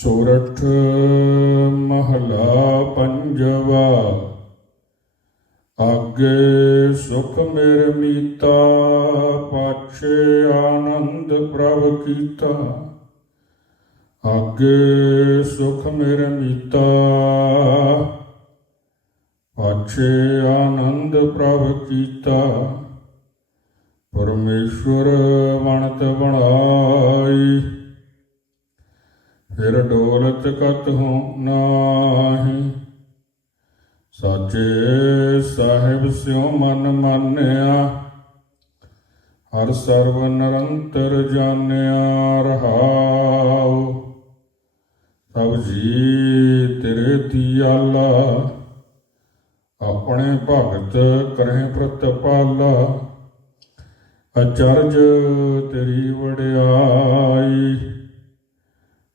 ਸੋਰਠ ਮਹਲਾ ਪੰਜਵਾ ਆਗੇ ਸੁਖ ਮੇਰ ਮੀਤਾ ਪਾਛੇ ਆਨੰਦ ਪ੍ਰਭ ਕੀਤਾ ਆਗੇ ਸੁਖ ਮੇਰ ਮੀਤਾ ਪਾਛੇ ਆਨੰਦ ਪ੍ਰਭ ਕੀਤਾ ਪਰਮੇਸ਼ਵਰ ਵਣਤ ਬਣਾਈ ਫਿਰ ਡੋਲਤ ਕਤ ਹੋ ਨਾਹੀ। ਸਾਚੇ ਸਾਹਿਬ ਸਿਉ ਮਨ ਮਾਨਿਆ, ਹਰ ਸਰਵ ਨਿਰੰਤਰ ਜਾਣਿਆ ਰਹਾਉ। ਸਭ ਜੀ ਤੇਰੇ ਦੀਆਲਾ, ਆਪਣੇ ਭਗਤ ਕਰਹਿ ਪ੍ਰਤਪਾਲਾ। ਅਚਰਜ ਤੇਰੀ